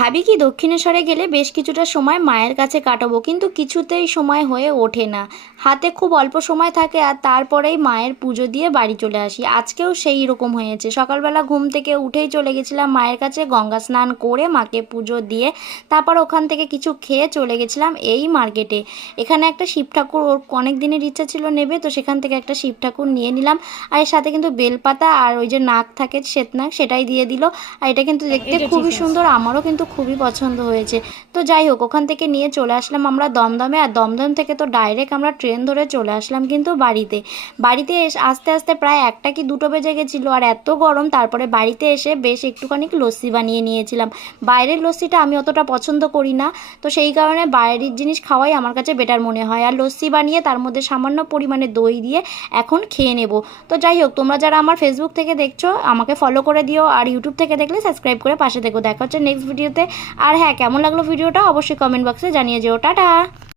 ভাবি কি দক্ষিণেশ্বরে গেলে বেশ কিছুটা সময় মায়ের কাছে কাটাবো, কিন্তু কিছুতেই সময় হয়ে ওঠে না। হাতে খুব অল্প সময় থাকে আর তারপরেই মায়ের পুজো দিয়ে বাড়ি চলে আসি। আজকেও সেই রকম হয়েছে। সকালবেলা ঘুম থেকে উঠেই চলে গেছিলাম মায়ের কাছে, গঙ্গা স্নান করে মাকে পুজো দিয়ে তারপর ওখান থেকে কিছু খেয়ে চলে গেছিলাম এই মার্কেটে। এখানে একটা শিব ঠাকুর, ওর অনেক দিনের ইচ্ছা ছিল নেবে, তো সেখান থেকে একটা শিব ঠাকুর নিয়ে নিলাম। আর এর সাথে কিন্তু বেলপাতা আর ওই যে নাক থাকে শ্বেতনাক, সেটাই দিয়ে দিল। আর এটা কিন্তু দেখতে খুবই সুন্দর, আমারও কিন্তু খুবই পছন্দ হয়েছে। তো যাই হোক, ওখান থেকে নিয়ে চলে আসলাম আমরা দমদমে। আর দমদম থেকে তো ডাইরেক্ট আমরা ট্রেন ধরে চলে আসলাম কিন্তু বাড়িতে। বাড়িতে আস্তে আস্তে প্রায় 1টা কি 2টো বেজে গেছিলো। আর এত গরম, তারপরে বাড়িতে এসে বেশ একটুখানি লস্যি বানিয়ে নিয়েছিলাম। বাইরের লস্যিটা আমি অতটা পছন্দ করি না, তো সেই কারণে বাইরের জিনিস খাওয়াই আমার কাছে বেটার মনে হয়। আর লস্যি বানিয়ে তার মধ্যে সামান্য পরিমাণে দই দিয়ে এখন খেয়ে নেব। তো যাই হোক, তোমরা যারা আমার ফেসবুক থেকে দেখছো আমাকে ফলো করে দিও, আর ইউটিউব থেকে দেখলে সাবস্ক্রাইব করে পাশে দেখো। দেখা হচ্ছে নেক্সট ভিডিওতে। আর হ্যাঁ, কেমন লাগলো ভিডিওটা অবশ্যই কমেন্ট বক্সে জানিয়ে যেও। টাটা।